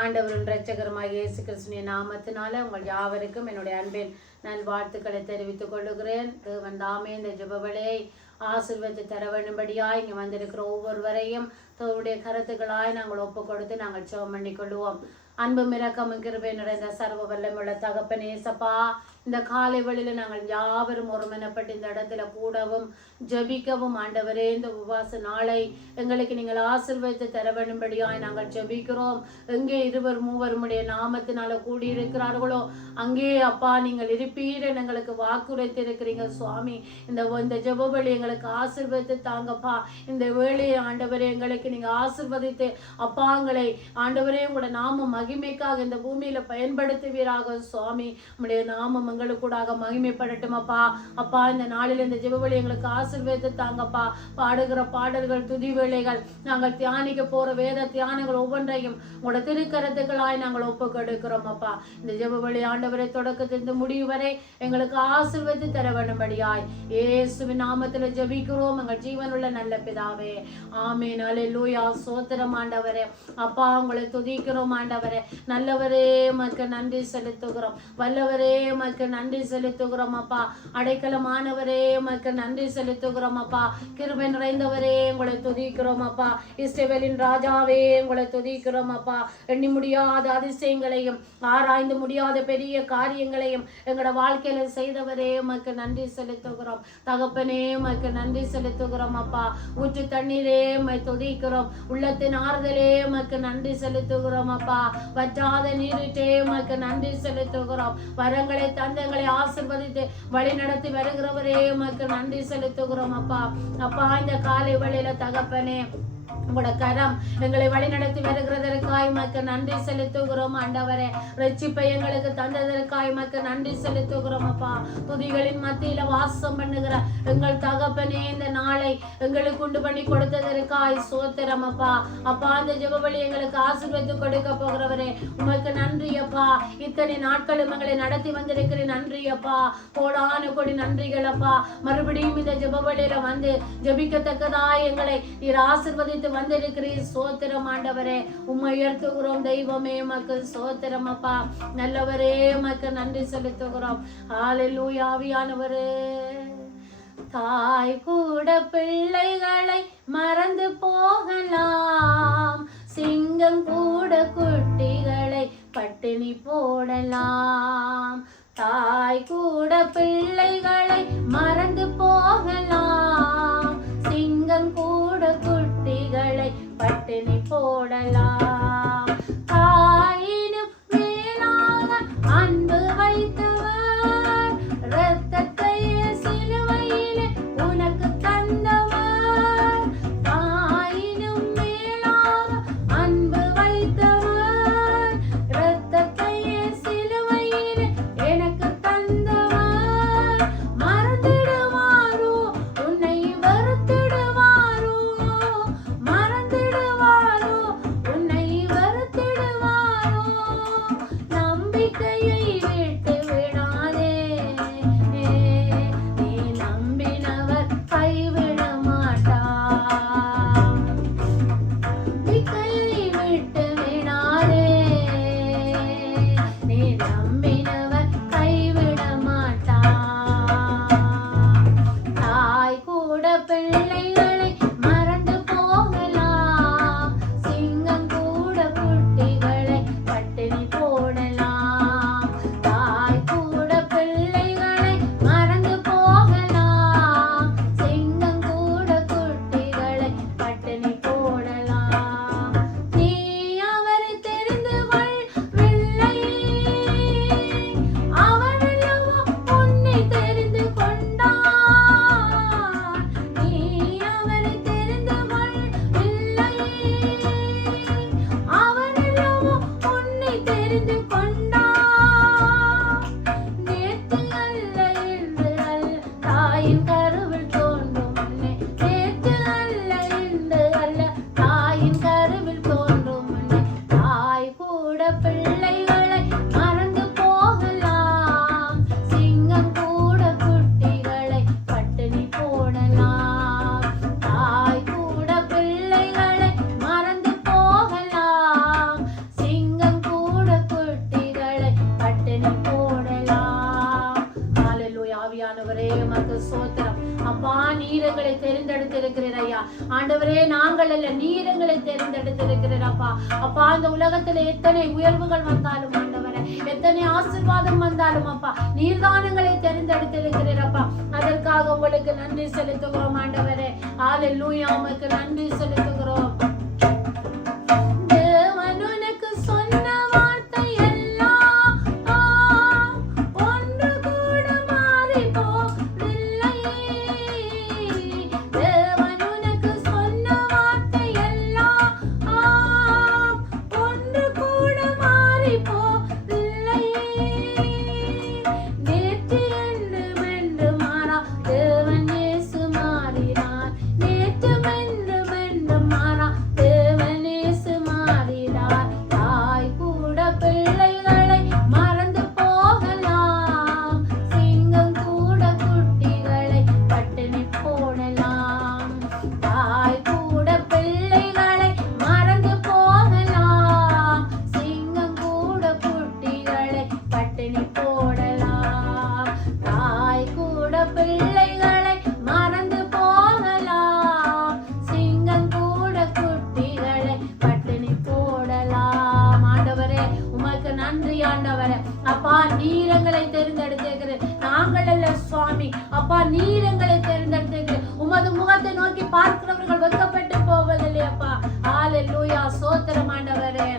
ஆண்டவரின் இரட்சகருமாகிய இயேசு கிறிஸ்துவின் நாமத்தினால உங்கள் யாவருக்கும் என்னுடைய அன்பின் நல்வாழ்த்துக்களை தெரிவித்துக் கொள்ளுகிறேன். தேவன் தாமே இந்த ஜெபவேளையை ஆசீர்வதித்து தர வேண்டும்படியாய் இங்கே வந்திருக்கிற ஒவ்வொருவரையும் தன்னுடைய கருத்துக்களாய் நாங்கள் ஒப்பு கொடுத்து நாங்கள் ஜெபம் பண்ணி கொள்வோம். அன்பும் இரக்கமும் கிருபை நிறைந்த சர்வ வல்லமையுள்ள தகப்பனே இயேசப்பா, இந்த காலை வேளையில நாங்கள் யாவரும் ஒருமனப்பட்டு இந்த இடத்துல கூடவும் ஜெபிக்கவும் ஆண்டவரே, இந்த உபவாச நாளை எங்களுக்கு நீங்கள் ஆசீர்வதித்து தர வேண்டும்படியாய் நாங்கள் ஜெபிக்கிறோம். எங்கே இருவர் மூவருடைய நாமத்தினால கூடியிருக்கிறார்களோ அங்கே அப்பா நீங்கள் இருப்பீரன் எங்களுக்கு வாக்குரைத்து இருக்கிறீங்க சுவாமி. இந்த ஜெபவழி எங்களுக்கு ஆசீர்வதித்து தாங்கப்பா. இந்த வேளையை ஆண்டவரே எங்களுக்கு நீங்க ஆசீர்வதித்து அப்பாங்களை ஆண்டவரே உங்களோட நாம மகிமைக்காக இந்த பூமியில பயன்படுத்துவீராக சுவாமி. உங்களுடைய நாமம் எங்களுக்கு கூடாக மகிமைப்படட்டும் அப்பா. அப்பா இந்த நாளில் இந்த ஜெபவழி எங்களுக்கு ஆசீர்வதித்து தாங்கப்பா. பாடுகிற பாடல்கள், துதி வேளைகள், நாங்கள் தியானிக்க போற வேத தியானங்கள் ஒவ்வொன்றையும் உங்களோட திருக்கரத்துக்களாய் நாங்கள் ஒப்புக்கொடுக்கிறோம் அப்பா. இந்த ஜெபவழி ஆண்டவரை தொடக்கத்திலிருந்து முடிவு வரை எங்களுக்கு ஆசீர்வதித்து தர வேண்டும்படியாய் இயேசுவின் நாமத்துல ஜெபிக்கிறோம் எங்கள் ஜீவனுள்ள நல்ல பிதாவே, ஆமென். அல்லேலூயா. ஸ்தோத்திரம் ஆண்டவரே. அப்பா உங்களை துதிக்கிறோம் ஆண்டவரே. நல்லவரே உமக்கு நன்றி செலுத்துகிறோம். வல்லவரே உமக்கு நன்றி செலுத்துகிறோம் அப்பா. அடைக்கலமானவரே உமக்கு நன்றி செலுத்துகிறோம் அப்பா. கிருபை நிறைந்தவரே உங்களை துதிக்கிறோம் அப்பா. இஸ்ரவேலின் ராஜாவே உங்களை துதிக்கிறோம் அப்பா. எண்ணி முடியாத அதிசயங்களையும் ஆராய்ந்து முடியாத பெரிய காரியங்களையும் எங்களோட வாழ்க்கையில செய்தவரே உமக்கு நன்றி செலுத்துகிறோம். தகப்பனே உமக்கு நன்றி செலுத்துகிறோம் அப்பா. ஊற்று தண்ணீரே உம்மை துதிக்கிறோம். உள்ளத்தின் ஆறுதலே உமக்கு நன்றி செலுத்துகிறோம் அப்பா. வற்றாத நீரிட்டே உமக்கு நன்றி செலுத்துகிறோம். வரங்களை தந்தங்களை ஆசீர்வதித்து வழி நடத்தி வருகிறவரே உமக்கு நன்றி செலுத்துகிறோம் அப்பா. அப்பா இந்த காலை வேளையில தகப்பனே உங்களோட கரம் எங்களை வழி நடத்தி வருகிறதற்காய் உமக்கு நன்றி செலுத்துகிறோம் ஆண்டவரே. ரட்சிப்பை எங்களுக்கு தந்ததற்காய் உமக்கு நன்றி செலுத்துகிறோம் அப்பா. துதிகளின் மத்தியில வாசம் பண்ணுகிற எங்கள் தகப்பனே இந்த நாளை எங்களுக்கு உண்டு பண்ணி கொடுத்ததற்காய் ஸ்தோத்திரம் அப்பா. அப்பா இந்த ஜெபவழி எங்களுக்கு ஆசீர்வதித்து கொடுக்க போகிறவரே உமக்கு நன்றி அப்பா. இத்தனை நாட்களும் எங்களை நடத்தி வந்திருக்கிறேன் நன்றி அப்பா. கோடான கோடி நன்றிகள் அப்பா. மறுபடியும் இந்த ஜெபவழியில வந்து ஜெபிக்கத்தக்கதாய் எங்களை நீர் ஆசீர்வதித்து வந்திருக்கிறீர். ஸ்தோத்திரம் ஆண்டவரே. உம்மை உயர்த்துகிறோம் தெய்வமே. உமக்கு ஸ்தோத்திரம் அப்பா. நல்லவரே உமக்கு நன்றி செலுத்துகிறோம். ஹல்லேலூயா. ஆவியானவரே, தாய் கூட பிள்ளைகளை மறந்து போகலாம், சிங்கம் கூட குட்டிகளை பட்டினி போடலாம். தாய் கூட பிள்ளைகளை மறந்து போகலாம், சிங்கம் கூட குட்டிகளை பட்டினி போடலாம். தாயினும் மேலாக அன்பு வைத்தவர், இரத்தத்தை சிலுவையிலே உனக்கு தந்தவர். தாயினும் மேலாக அன்பு வைத்தவர், இரத்தத்தை சிலுவையிலே எனக்கு தந்தவர். மறந்திடுவாரோ உன்னை வருத்திடுவாரோ, மறந்திடுவாரோ உன்னை ஆண்டவரே நாங்கள் அல்ல, நீர் எங்களை தெரிந்தெடுத்திருக்கிறீர் அப்பா. அப்பா அந்த உலகத்துல எத்தனை உயர்வுகள் வந்தாலும் ஆண்டவரே, எத்தனை ஆசீர்வாதம் வந்தாலும் அப்பா, நீர்தானங்களை தெரிந்தெடுத்திருக்கிறீர் அப்பா. அதற்காக உங்களுக்கு நன்றி செலுத்துகிறோம் ஆண்டவரே. ஹல்லேலூயா, உமக்கு நன்றி செலுத்துகிறோம். அப்பா நீர் எங்களை தெரிந்தெடுத்திருக்கிறீர், நாங்கள் அல்ல சுவாமி. அப்பா நீர் எங்களை தெரிந்தெடுத்திருக்கிறீர். உமது முகத்தை நோக்கி பார்க்கிறவர்கள் வெட்கப்பட்டு போவதில்லை அப்பா. ஹல்லேலூயா, ஸ்தோத்திரம் ஆண்டவரே.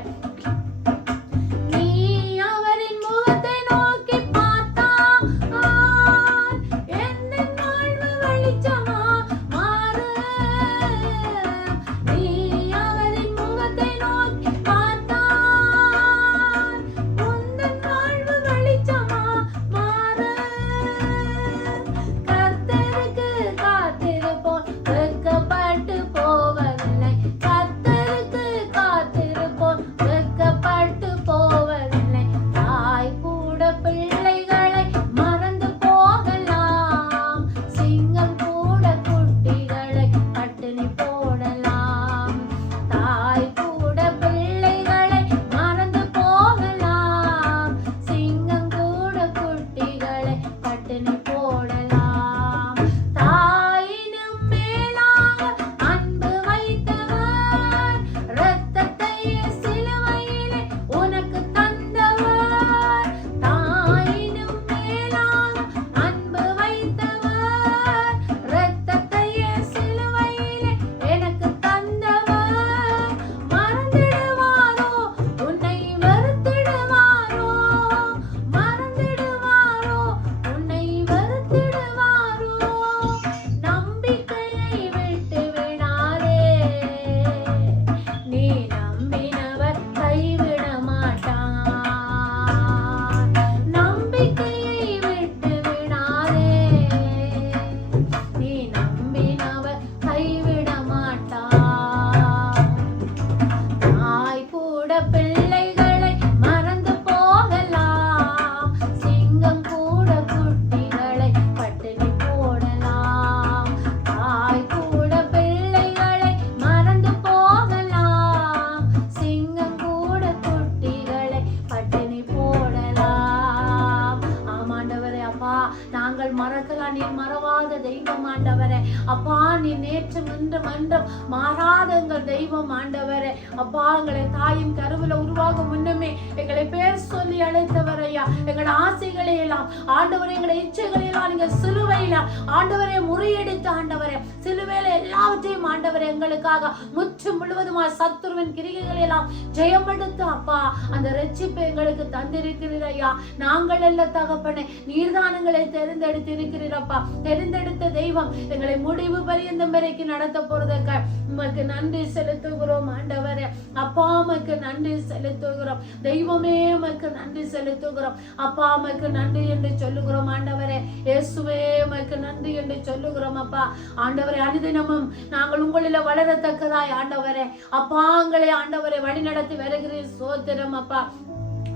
அப்பா நீ நேற்றும் இன்றும் என்றும் மாறாத எங்கள் தெய்வம் ஆண்டவரே. அப்பா எங்களை தாயின் கருவில உருவாகும் முன்னமே எங்களை பேர் சொல்லி அழைத்தவர் ஐயா. எங்கள் ஆசைகளை எல்லாம் ஆண்டவரே, எங்களை இச்சைகளை எல்லாம் நீங்க சிலுவையில ஆண்டவரே முறியடித்து ஆண்டவரே, சிலுவையில எல்லாவற்றையும் ஆண்டவரே எங்களுக்காக முற்றும் முழுவதுமா சத்துருவின் கிரிகைகளை எல்லாம் ஜெயம் எடுத்து அப்பா அந்த ரட்சிப்பை எங்களுக்கு தந்திருக்கிறீர் ஐயா. நாங்கள் அல்ல தகப்பனே, நீர்தானங்களை தெரிந்தெடுத்திருக்கிறீரப்பா. தெரிந்தெடுத்த தெய்வம் எங்களை முடிவு பரியந்தம் வரைக்கும் நடத்த போறதுக்கு உமக்கு நன்றி செலுத்துகிறோம் ஆண்டவரே. அப்பா உமக்கு நன்றி செலுத்துகிறோம் தெய்வமே, உமக்கு நன்றி செலுத்துகிறோம் அப்பா. உமக்கு நன்றி என்று சொல்லுகிறோம் ஆண்டவரே. இயேசுவே உமக்கு நன்றி என்று சொல்லுகிறோம் அப்பா. ஆண்டவரே அனுதினமும் நாங்கள் உங்களில வளரத்தக்கதாய் ஆண்டவரே அப்பா எங்களை ஆண்டவரை வழி நடத்தி வருகிறீர். ஸ்தோத்திரம் அப்பா.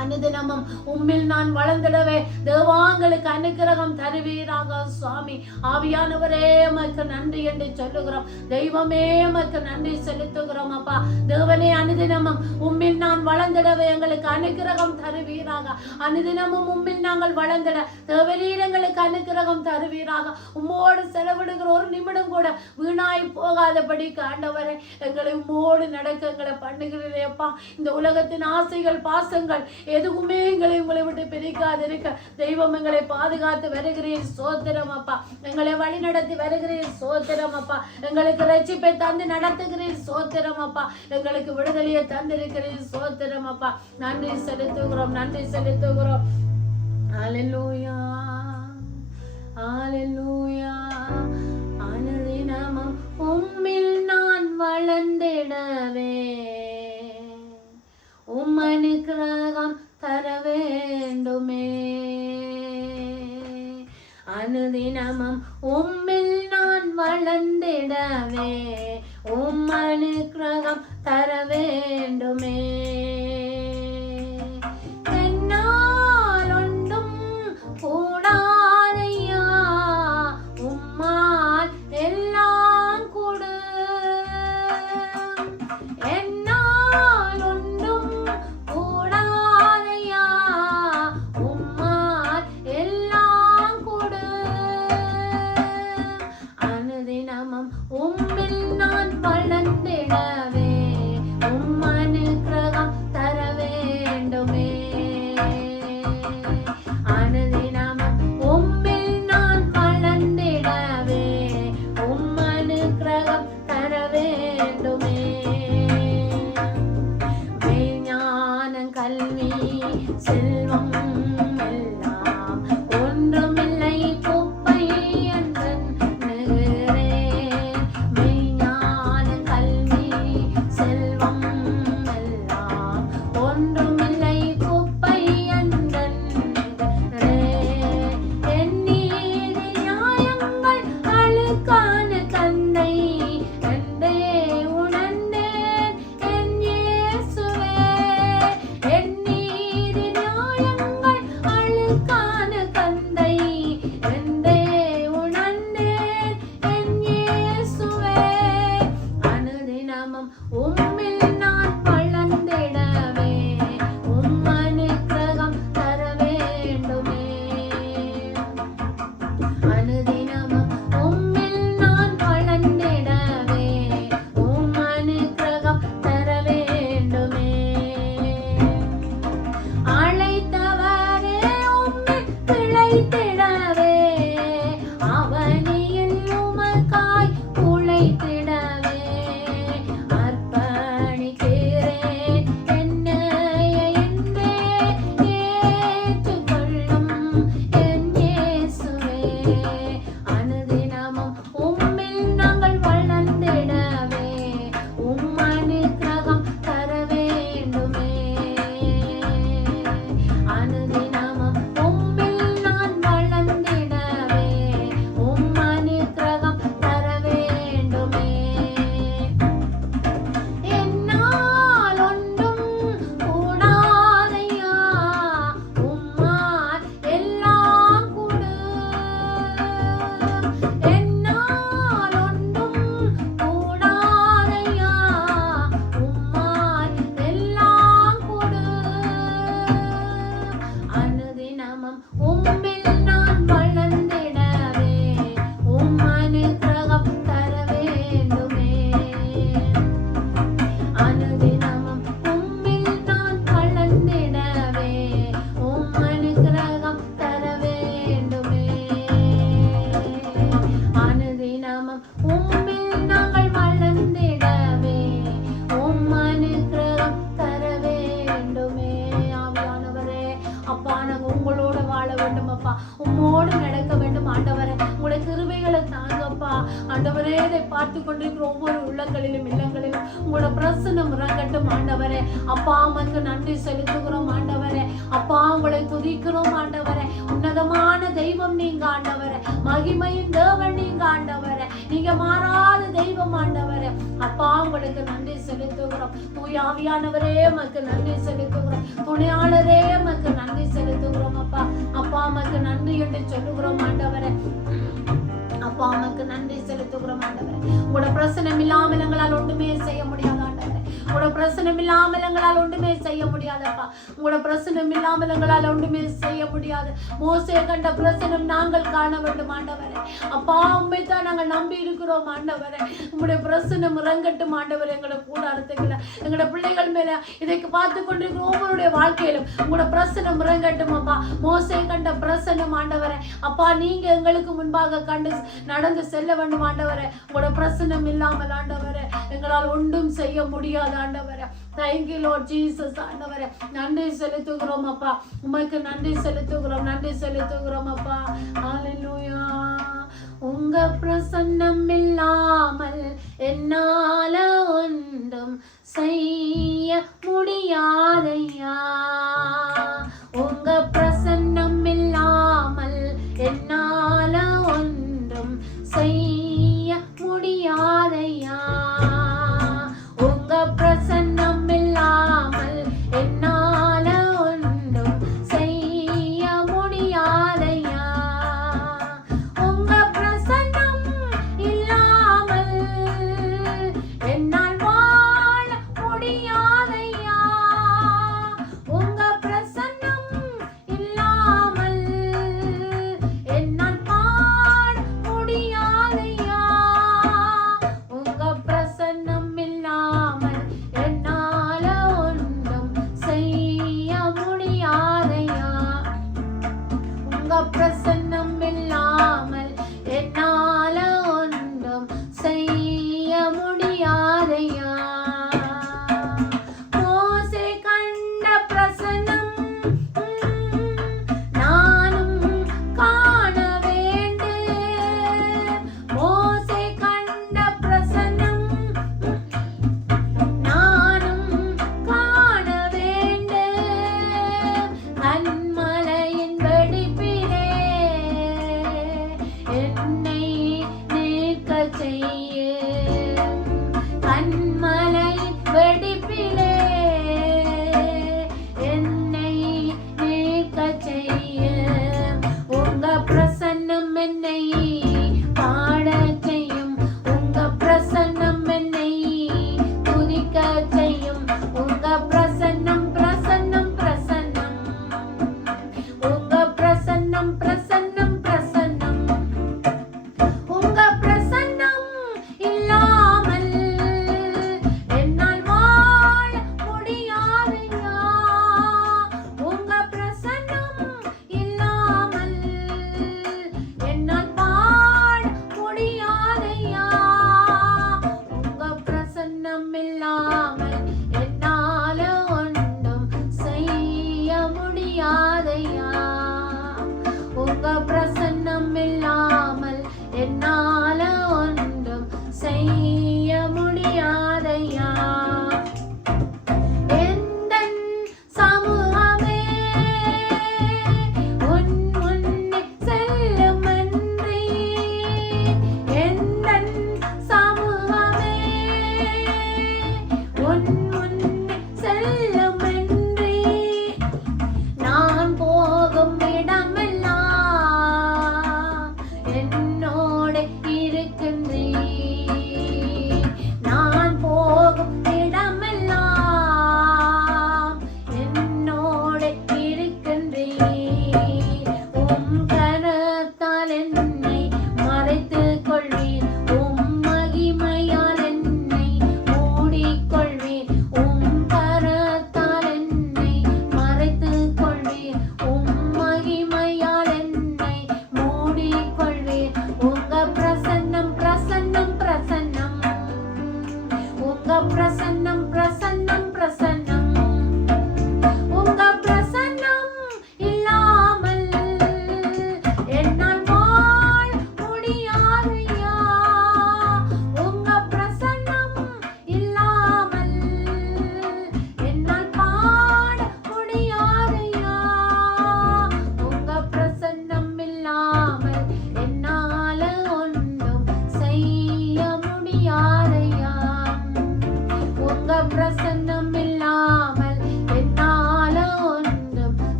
அனுதினமும் உம்மில் நான் வளர்ந்திடவே தேவாங்களுக்கு அனுக்கிரகம் தருவீராக சுவாமி. ஆவியானவரே உமக்கு நன்றி என்று சொல்லுகிறோம் தெய்வமே, உமக்கு நன்றி செலுத்துகிறோம் அப்பா. தேவனே அனுதினமும் உம்மில் நான் வளர்ந்து வளர்ந்திடவே எங்களுக்கு அனுக்கிரகம் தருவீராக. அனுதினமும் உம்மில் நாங்கள் வளர்ந்திட தேவரீர் எங்களுக்கு அனுக்கிரகம் தருவீராக. உம்மோடு செலவிடுகிற ஒரு நிமிடம் கூட வீணாய் போகாதபடிக்கு ஆண்டவரே எங்களை உம்மோடு நடக்க எங்களை பண்ணுகிறேப்பா. இந்த உலகத்தின் ஆசைகள் பாசங்கள் எதுவுமே உங்களை விட்டு பிரிக்காதிருக்க தெய்வம் எங்களை பாதுகாத்து வருகிறீர், சோத்திரம் அப்பா. எங்களை வழி நடத்தி வருகிறீர், சோத்திரம் அப்பா. எங்களுக்கு ரட்சிப்பை தந்து நடத்துகிறீர், சோத்திரம் அப்பா. எங்களுக்கு விடுதலையை தந்திருக்கிறீர், சோத்திரம் அப்பா. நன்றி செலுத்துகிறோம், நன்றி செலுத்துகிறோம். அல்லேலூயா, அல்லேலூயா. அனுதினமும் உம்மில் நான் வளர்ந்திடவே உம் அனுக்கிரகம் தர வேண்டுமே. அனுதினமும் உம்மில் நான் வளர்ந்திடவே உம் அனுக்கிரகம் தர வேண்டுமே. என்னால் ஒன்றும் கூடாதையா, உம்மால் எல்லாம் கூடு. என்னால் ஒன்றும் கூடாதையா, உம்மால் எல்லாம் கூடு. அனுதினமும் உம்மில் நான் வளர்ந்திடவே உம் அனுக்கிரகம் தர வேண்டுமே. அனுதினமும் உம்மில் நான் வளர்ந்திடவே உம் அனுக்கிரகம் தர வேண்டுமே. மெய்ஞானம் கல்வி செல்வம் எல்லாம் ஒன்றுமில்லை குப்பை என்றன் நெகிரேன். மெய்ஞானம் கல்வி செல்வம் எல்லாம் ஒன்றுமில்லை குப்பை என்றன் நெகிரேன். என் நீதி நியாயங்கள் அழுக்கான கந்தை என்றே உணர்ந்தேன் என் இயேசுவே. என் நீதி நியாயங்கள் அழுக்கான கந்தை என்றே உணர்ந்தேன் என் இயேசுவே. அனுதினமும் உம்மில் நான் வளர்ந்திடவே உம் அனுக்கிரகம் தர வேண்டுமே. அனுதினமும் உம்மில் நான் வளர்ந்திடவே உம் அனுக்கிரகம் தர வேண்டுமே. அழைத்தவரே உம்மில் பிழைத்திடவே அவனியில் உமக்காய் உழைத்திடவே அர்ப்பணிக்கிறேன் என்னைய என்றே ஏற்றுக்கொள்ளும் என் இயேசுவே. அனுதினமும் உம்மில் நாங்கள் வளர்ந்திடவே உம் அனுக்கிரகம் தர வேண்டுமே. அனுதினமும் உம்மில் நான் வளர்ந்திடவே உம் அனுக்கிரகம் தர வேண்டுமே. என்னால் ஒன்றும் கூடாதையா, உம்மால் எல்லாம் கூடு. என்னால் ஒன்றும் கூடாதையா, உம்மால் எல்லாம் கூடு. அனுதினமும் உம்மில் நான் வளர்ந்திடவே உம் அனுக்கிரகம் தர வேண்டுமே. அனுதினமும் உம்மில் நான் வளர்ந்திடவே உம் அனுக்கிரகம் தர வேண்டுமே. அனுதினமும் உம்மில் நாங்கள் வளர்ந்திடவே உம் அனுக்கிரகம் தர வேண்டுமே. ஆவியானவரே அப்பா, நாங்கள் உங்களோட வாழ வேண்டும் அப்பா, உம்மோடு நடக்க வேண்டும் ஆண்டவரே. உங்களுடைய கிருபைகளை தாங்கப்பா ஆண்டவரே. இதை பார்த்து கொண்டிருக்கிற ஒவ்வொரு உள்ளங்களிலும் இல்லங்களிலும் உங்களோட பிரசன்னம் இறங்கட்டும் ஆண்டவரே. அப்பா உமக்கு நன்றி செலுத்துகிறோம் ஆண்டவரே. அப்பா உங்களை துதிக்கிறோம் ஆண்டவரே. உன்னதமான தெய்வம் நீங்க ஆண்டவரே. மகிமையின் தேவன் நீங்க ஆண்டவரே. நீங்க மாறாத தெய்வம் ஆண்டவரே. அப்பா உங்களுக்கு நன்றி செலுத்துகிறோம். தூய ஆவியானவரே உமக்கு நன்றி செலுத்துகிறோம். துணையாளரே உமக்கு நன்றி செலுத்துகிறோம் அப்பா. அப்பா உமக்கு நன்றி என்று சொல்லுகிறோம் ஆண்டவரே. அப்பா உமக்கு நன்றி செலுத்துகிறோம் ஆண்டவரே. உங்களோட பிரசனம் இல்லாமல் எங்களால் ஒன்றுமே செய்ய முடியாது ஆண்டவரே. உங்களோட பிரசனம் இல்லாமல் எங்களால் ஒன்றுமே செய்ய முடியாதப்பா. உங்களோட பிரசனம் இல்லாமல் எங்களால் ஒன்றுமே செய்ய முடியாது. மோசே கண்ட பிரசனம் நாங்கள் காண வேண்டும் ஆண்டவரே. அப்பா உண்மை தான் நாங்கள் நம்பி இருக்கிறோம் ஆண்டவரே. உங்களுடைய பிரசனம் இறங்கட்டும் ஆண்டவரே. எங்களோட கூடாரத்துக்குள்ள எங்களோட பிள்ளைகள் மேல இதைக்கு பார்த்து கொண்டிருக்கிற ஒவ்வொருடைய வாழ்க்கையிலும் உங்களோட பிரசனம் இறங்கட்டும் அப்பா. மோசே கண்ட பிரசனம் ஆண்டவரே. அப்பா நீங்க எங்களுக்கு முன்பாக கண்டு நடந்து செல்ல வேண்டும் ஆண்டவரே. உங்களோட பிரசனம் இல்லாமல் ஆண்டவரே எங்களால் ஒன்றும் செய்ய முடியாது ஆண்டவரே. தேங்க்யூ லார்ட் ஜீசஸ் ஆண்டவரே. நன்றி செலுத்துகிறோம் அப்பா. உமக்கு நன்றி செலுத்துகிறோம், நன்றி செலுத்துகிறோம் அப்பா. ஹல்லேலூயா. உங்க பிரசன்னம் இல்லாமல் என்னால ஒன்றும் செய்ய முடியாதையா. உங்க பிரசன்னம் இல்லாமல் என்னால ஒன்றும் செய்ய முடியாதையா. உங்க பிரசன்னம் இல்லாமல் என்னால ஒன்றும் செய்ய முடியாதையா. உங்க பிரசன்னம் இல்லாமல் என்னால் வாழ முடியாதையா. உங்க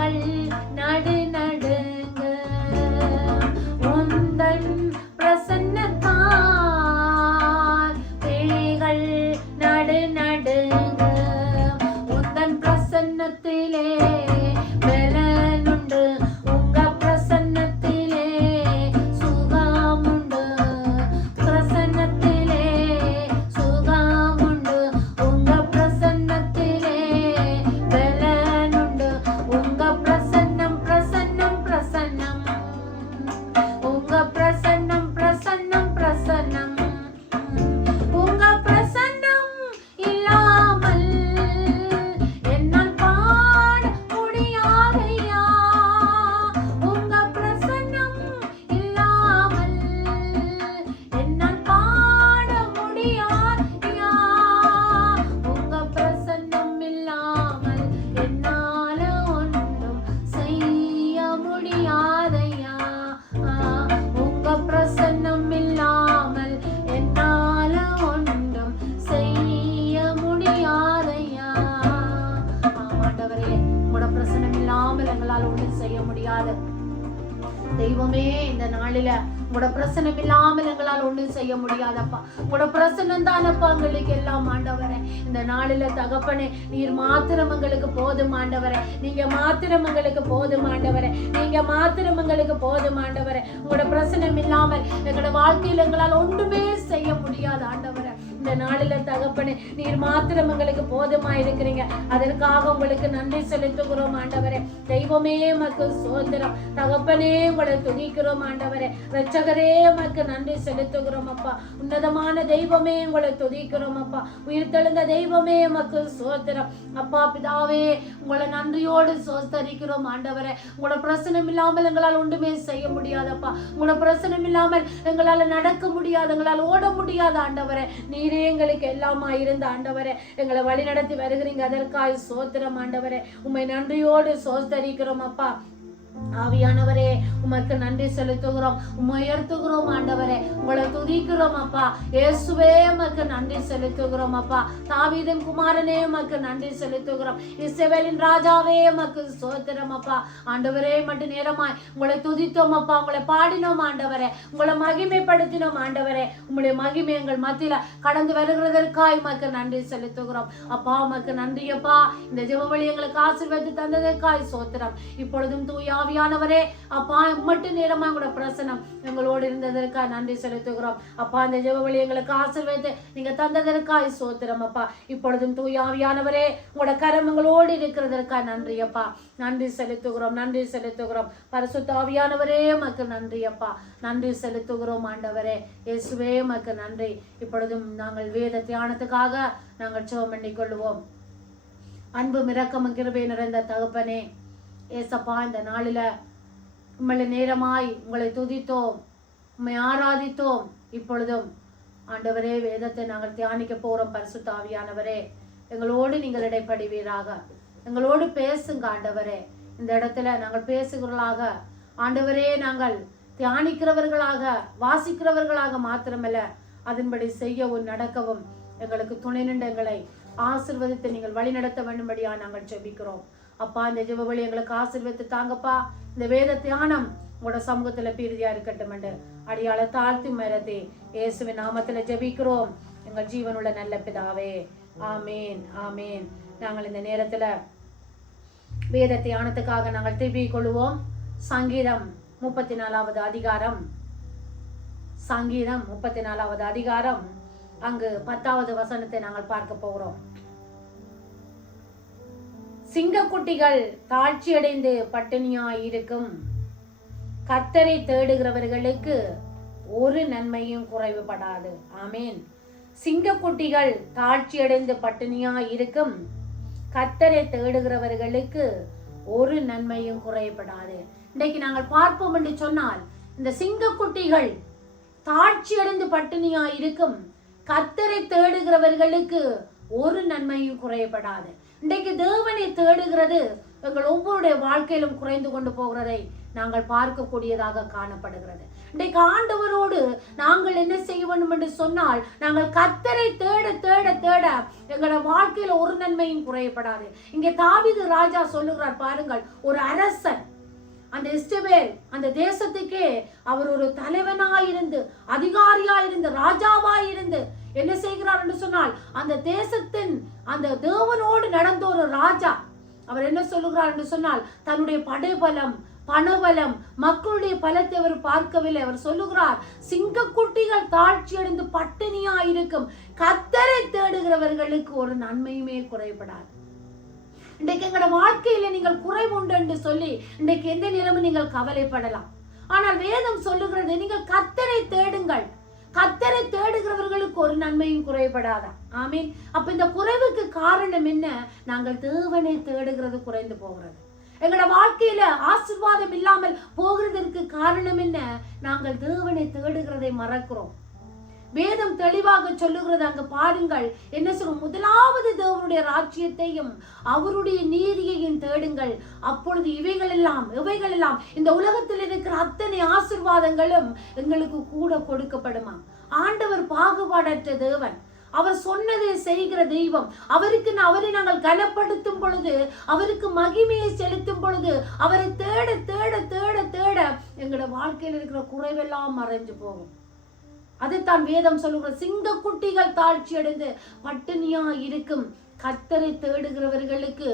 பேய்கள் நடு நடுங்க உந்தன் பிரசன்னத்தால் பேய்கள் நடு நடுங்க உந்தன் பிரசன்னத்திலே பலனுண்டு உங்க பிரசன்னத்திலே சுகமுண்டு பிரசன்னத்திலே சுகமுண்டு உங்க பிரசன்னத்திலே பலனுண்டு உங்க பிரசன்னம் பிரசன்னம் பிரசன்னம் உங்க பிரசன்னம் பிரசன்னம் பிரசன்னம் உங்க பிரசன்னம் இல்லாமல் என்னால் பாட முடியாதையா உங்க பிரசன்னம் இல்லாமல் என்னால் பாட முடியாதையா உங்க பிரசன்னம் இல்லாமல் என்னால ஒன்றும் செய்ய முடியாதையா உங்க பிரசன்னம் இல்லாமல் என்னால ஒன்றும் செய்ய முடியாதையா ஆண்டவரே உங்களோட பிரசன்னம் இல்லாமல் எங்களால் ஒன்றும் செய்ய முடியாது தெய்வமே இந்த நாளில உங்களோட பிரசனம் இல்லாமல் எங்களால் ஒண்ணும் செய்ய முடியாதப்பா உங்களோட பிரசனம் தானப்பா எங்களுக்கு எல்லாம் ஆண்டவரே இந்த நாளில தகப்பனே நீர் மாத்திரம் எங்களுக்கு போதும் ஆண்டவரே நீங்க மாத்திரம் எங்களுக்கு போதும் ஆண்டவரே நீங்க மாத்திரம் எங்களுக்கு போதும் ஆண்டவரே உங்களோட பிரசனம் இல்லாமல் எங்களோட வாழ்க்கையில் எங்களால் ஒன்றுமே செய்ய முடியாது ஆண்டவரே இந்த நாளில தகப்பனே நீர் மாத்திரம் எங்களுக்கு போதுமா இருக்கிறீங்க அதற்காக உங்களுக்கு நன்றி செலுத்துகிறோம் ஆண்டவரே தெய்வமே உமக்கு சோதரம் தகப்பனே உங்களை துதிக்கிறோம் ஆண்டவரே ரட்சகரே உமக்கு நன்றி செலுத்துகிறோம் அப்பா உன்னதமான தெய்வமே உங்களை துதிக்கிறோம் அப்பா உயிர்த்தெழுந்த தெய்வமே உமக்கு சோதரம் அப்பா பிதாவே உங்களை நன்றியோடு சோஸ்தரிக்கிறோம் ஆண்டவரே உங்களோட பிரசனம் இல்லாமல் எங்களால் ஒன்றுமே செய்ய முடியாதப்பா உங்களோட பிரசனம் இல்லாமல் எங்களால் நடக்க முடியாது எங்களால் ஓட முடியாது ஆண்டவரே நீரே எங்களுக்கு எல்லாமா இருந்த ஆண்டவரே எங்களை வழி நடத்தி வருகிறீங்க அதற்காக சோத்திரம் ஆண்டவரே உம்மை நன்றியோடு சோஸ்தரிக்கிறோம் அப்பா ஆவியானவரே உமக்கு நன்றி செலுத்துகிறோம் உம்மை உயர்த்துகிறோம் ஆண்டவரே உங்களை துதிக்கிறோம் அப்பா இயேசுவே உமக்கு நன்றி செலுத்துகிறோம் அப்பா தாவீதின் குமாரனே உமக்கு நன்றி செலுத்துகிறோம் இஸ்ரவேலின் ராஜாவே உமக்கு ஸ்தோத்திரம் அப்பா ஆண்டவரே மட்டும் நேரமாய் உங்களை துதித்தோம் அப்பா உங்களை பாடினோம் ஆண்டவரே உங்களை மகிமைப்படுத்தினோம் ஆண்டவரே உங்களுடைய மகிமை எங்கள் மத்தியில கடந்து வருகிறதற்காய் உமக்கு நன்றி செலுத்துகிறோம் அப்பா உமக்கு நன்றி அப்பா இந்த ஜெபவழி எங்களுக்கு ஆசீர்வாதத்தை தந்ததற்காய் ஸ்தோத்திரம் இப்பொழுதும் தூய ஆவியானவரே அப்பா மட்டும் நேரமா உங்களோட பிரசனம் எங்களோடு இருந்ததற்காக நன்றி செலுத்துகிறோம் அப்பா இந்த ஜெபவழி எங்களுக்கு ஆசீர்வாதத்தை நீங்க தந்ததற்காக ஸ்தோத்திரம் அப்பா இப்பொழுதும் தூய ஆவியானவரே உங்களோட கரம் எங்களோடு இருக்கிறதற்காக நன்றி அப்பா நன்றி செலுத்துகிறோம் பரிசுத்த ஆவியானவரே உமக்கு நன்றி அப்பா நன்றி செலுத்துகிறோம் ஆண்டவரே இயேசுவே உமக்கு நன்றி இப்பொழுதும் நாங்கள் வேத தியானத்துக்காக நாங்கள் ஜெபம் பண்ணிக்கொள்வோம் அன்பு இரக்கமும் கிருபை நிறைந்த தகப்பனே ஏசப்பா இந்த நாளில உங்களை நேரமாய் உங்களை துதித்தோம் உம்மை ஆராதித்தோம் இப்பொழுதும் ஆண்டவரே வேதத்தை நாங்கள் தியானிக்க போறோம் பரிசுத்த ஆவியானவரே எங்களோடு நீங்கள் இடைப்படுவீராக எங்களோடு பேசுங்க ஆண்டவரே இந்த இடத்துல நாங்கள் பேசுகிறவர்களாக ஆண்டவரே நாங்கள் தியானிக்கிறவர்களாக வாசிக்கிறவர்களாக மாத்திரமல்ல அதன்படி செய்யவும் நடக்கவும் எங்களுக்கு துணை நின்று எங்களை ஆசீர்வதித்து நீங்கள் வழி நடத்த வேண்டும்படியா நாங்கள் ஜெபிக்கிறோம் அப்பா இந்த ஜெபவழி எங்களுக்கு ஆசீர்வதித்து தாங்கப்பா இந்த வேத தியானம் உங்களோட சமூகத்துல பீதியா இருக்கட்டும் என்று அடியாள தாழ்த்தி மரத்தை இயேசுவின் நாமத்துல ஜெபிக்கிறோம் எங்கள் ஜீவனுள்ள நல்ல பிதாவே ஆமேன் ஆமேன் நாங்கள் இந்த நேரத்துல வேத தியானத்துக்காக நாங்கள் திருப்பிக் கொள்வோம் சங்கீதம் 34வது அதிகாரம் சங்கீதம் 34வது அதிகாரம் அங்கு 10வது வசனத்தை நாங்கள் பார்க்க போகிறோம் சிங்கக்குட்டிகள் தாழ்ச்சியடைந்து பட்டினியாய் இருக்கும் கர்த்தரை தேடுகிறவர்களுக்கு ஒரு நன்மையும் குறைவுபடாது ஆமேன் சிங்கக்குட்டிகள் தாழ்ச்சியடைந்து பட்டினியாய் இருக்கும் கர்த்தரை தேடுகிறவர்களுக்கு ஒரு நன்மையும் குறைவுபடாது இன்றைக்கு நாங்கள் பார்ப்போம் என்று சொன்னால் இந்த சிங்கக்குட்டிகள் தாழ்ச்சியடைந்து பட்டினியாய் இருக்கும் கர்த்தரை தேடுகிறவர்களுக்கு ஒரு நன்மையும் குறைபடாது இன்றைக்கு தேவனை தேடுகிறது எங்கள் ஒவ்வொருடைய வாழ்க்கையிலும் குறைந்து கொண்டு போகிறதை நாங்கள் பார்க்கக்கூடியதாக காணப்படுகிறது. இன்றைக்கு ஆண்டவரோடு நாங்கள் என்ன செய்ய வேண்டும் என்று சொன்னால், நாங்கள் கர்த்தரை தேட தேட தேட எங்களோட வாழ்க்கையில ஒரு நன்மையும் குறையப்படாது. இங்கே தாவீது ராஜா சொல்லுகிறார் பாருங்கள், ஒரு அரசன் அந்த இஸ்ரவேல் அந்த தேசத்துக்கே அவர் ஒரு தலைவனாயிருந்து, அதிகாரியாயிருந்து, ராஜாவாயிருந்து என்ன செய்கிறார் என்று சொன்னால், அந்த தேசத்தின் அந்த தேவனோடு நடந்த ஒரு ராஜா அவர் என்ன சொல்லுகிறார் என்று சொன்னால், தன்னுடைய படைபலம், பணபலம், மக்களுடைய பலத்தை அவர் பார்க்கவில்லை. அவர் சொல்லுகிறார், சிங்கக்குட்டிகள் தாழ்ச்சி அடைந்து பட்டினியாயிருக்கும் கர்த்தரை தேடுகிறவர்களுக்கு ஒரு நன்மையுமே குறைபடாது. இன்றைக்கு எங்களோட வாழ்க்கையில நீங்கள் குறைவு உண்டு என்று சொல்லி இன்றைக்கு எந்த நேரமும் நீங்கள் கவலைப்படலாம். ஆனால் வேதம் சொல்லுகிறது, நீங்கள் கர்த்தரை தேடுங்கள், கர்த்தரை தேடுகிறவர்களுக்கு ஒரு நன்மையும் குறைபடாதா. ஆமீன். அப்ப இந்த குறைவுக்கு காரணம் என்ன? நாங்கள் தேவனை தேடுகிறது குறைந்து போகிறது. எங்களோட வாழ்க்கையில ஆசீர்வாதம் இல்லாமல் போகிறதற்கு காரணம் என்ன? நாங்கள் தேவனை தேடுகிறதை மறக்கிறோம். வேதம் தெளிவாக சொல்லுகிறது, அங்க பாருங்கள் என்ன சொல்லும், முதலாவது தேவனுடைய ராஜ்யத்தையும் அவருடைய நீதியையும் தேடுங்கள், அப்பொழுது இவைகள் எல்லாம் இந்த உலகத்தில் இருக்கிற அத்தனை ஆசீர்வாதங்களும் எங்களுக்கு கூட கொடுக்கப்படுமா. ஆண்டவர் பாகுபாடற்ற தேவன், அவர் சொன்னதை செய்கிற தெய்வம். அவரை நாங்கள் கனப்படுத்தும் பொழுது, அவருக்கு மகிமையை செலுத்தும் பொழுது, அவரை தேட தேட தேட தேட எங்களோட வாழ்க்கையில் இருக்கிற குறைவெல்லாம் மறைஞ்சு போகும். அதைத்தான் வேதம் சொல்லுகிற, சிங்க குட்டிகள் தாழ்ச்சி அடைந்து பட்டினியா இருக்கும் கர்த்தரை தேடுகிறவர்களுக்கு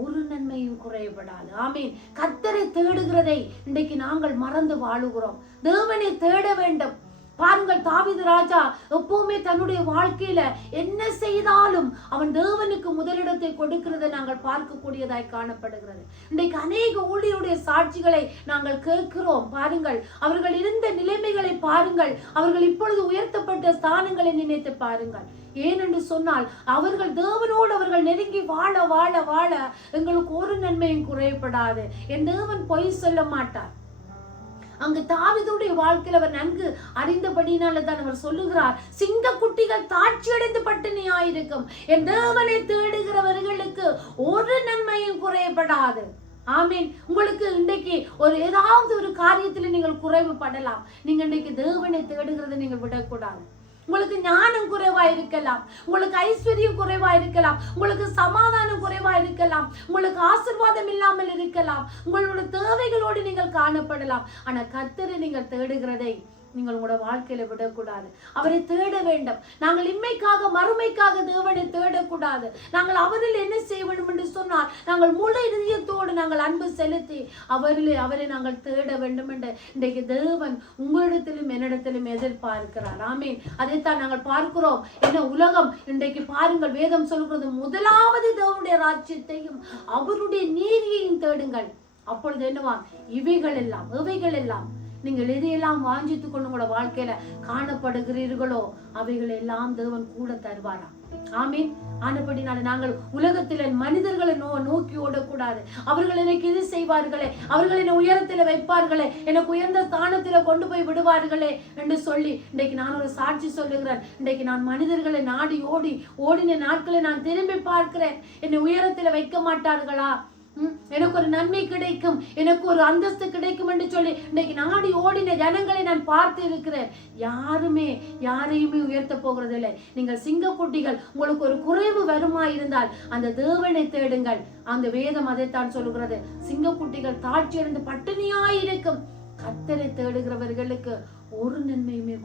ஒரு நன்மையும் குறையப்படாது. ஆமீன். கர்த்தரை தேடுகிறதை இன்றைக்கு நாங்கள் மறந்து வாழுகிறோம். தேவனை தேட வேண்டும். பாருங்கள், தாவீது ராஜா எப்பவுமே தன்னுடைய வாழ்க்கையில என்ன செய்தாலும் அவன் தேவனுக்கு முதலிடத்தை கொடுக்கிறதை நாங்கள் பார்க்கக்கூடியதாய் காணப்படுகிறது. இன்றைக்கு அநேக ஊழியருடைய சாட்சிகளை நாங்கள் கேட்கிறோம். பாருங்கள், அவர்கள் இருந்த நிலைமைகளை பாருங்கள், அவர்கள் இப்பொழுது உயர்த்தப்பட்ட ஸ்தானங்களை நினைத்து பாருங்கள். ஏனென்று சொன்னால், அவர்கள் தேவனோடு அவர்கள் நெருங்கி வாழ வாழ வாழ எங்களுக்கு ஒரு நன்மையும் குறையப்படாது. என் தேவன் பொய் சொல்ல மாட்டார். அங்கு தாவீதுடைய வாழ்க்கையில் அவர் நன்கு அறிந்தபடினால தான் அவர் சொல்லுகிறார், சிங்க குட்டிகள் தாட்சி அடைந்து பட்டினியாயிருக்கும் என் தேவனை தேடுகிறவர்களுக்கு ஒரு நன்மையும் குறையப்படாது. ஆமீன். உங்களுக்கு இன்றைக்கு ஏதாவது ஒரு காரியத்தில் நீங்கள் குறைவுபடலாம். நீங்க இன்றைக்கு தேவனை தேடுகிறதை நீங்கள் விடக்கூடாது. உங்களுக்கு ஞானம் குறைவா இருக்கலாம், உங்களுக்கு ஐஸ்வர்யம் குறைவா இருக்கலாம், உங்களுக்கு சமாதானம் குறைவா இருக்கலாம், உங்களுக்கு ஆசீர்வாதம் இல்லாமல் இருக்கலாம், உங்களோட தேவைகளோடு நீங்கள் காணப்படலாம். ஆனா கர்த்தரை நீங்கள் தேடுகிறதை நீங்கள் உங்களோட வாழ்க்கையில விடக்கூடாது. அவரை தேட வேண்டும். நாங்கள் இம்மைக்காக மறுமைக்காக தேவனை தேடக்கூடாது. நாங்கள் அவரில் என்ன செய்ய வேண்டும் என்று சொன்னால், நாங்கள் முழு இதயத்தோடு நாங்கள் அன்பு செலுத்தி அவரை நாங்கள் தேட வேண்டும் என்று இன்றைக்கு தேவன் உங்களிடத்திலும் என்னிடத்திலும் எதிர்பார்க்கிறார். ஆமீன். அதைத்தான் நாங்கள் பார்க்கிறோம். என்ன உலகம் இன்றைக்கு பாருங்கள், வேதம் சொல்கிறது, முதலாவது தேவனுடைய ராஜ்யத்தையும் அவருடைய நீதியையும் தேடுங்கள், அப்பொழுது என்னவா, இவைகள் எல்லாம் நீங்கள் எதையெல்லாம் வாஞ்சித்துக் கொண்டு உங்களோட வாழ்க்கையில காணப்படுகிறீர்களோ அவைகள் எல்லாம் தேவன் கூட தருவாராம். ஆமீன். ஆனபடினால நாங்கள் உலகத்தில மனிதர்களை நோக்கி ஓடக்கூடாது. அவர்கள் எனக்கு இது செய்வார்களே, அவர்கள் என்னை உயரத்துல வைப்பார்களே, எனக்கு உயர்ந்த ஸ்தானத்துல கொண்டு போய் விடுவார்களே என்று சொல்லி இன்றைக்கு நான் ஒரு சாட்சி சொல்லுகிறேன். இன்றைக்கு நான் மனிதர்களை நாடி ஓடின நாட்களை நான் திரும்பி பார்க்கிறேன். என்னை உயரத்துல வைக்க மாட்டார்களா, எனக்கு ஒரு நன்மை கிடைக்கும், எனக்கு ஒரு அந்தஸ்து கிடைக்கும் என்று சொல்லி இன்னைக்கு நாடி ஓடின ஜனங்களை நான் பார்த்து இருக்கிறேன். யாரையுமே உயர்த்த போகிறது இல்லை. நீங்கள் சிங்கக்குட்டிகள், உங்களுக்கு ஒரு குறைவு வருமா இருந்தால் அந்த தேவனை தேடுங்கள். அந்த வேதம் அதைத்தான் சொல்லுகிறது, சிங்கக்குட்டிகள் தாழ்ச்சி அடைந்து பட்டினியாயிருக்கும் கர்த்தரை தேடுகிறவர்களுக்கு ஒரு நன்மையுமே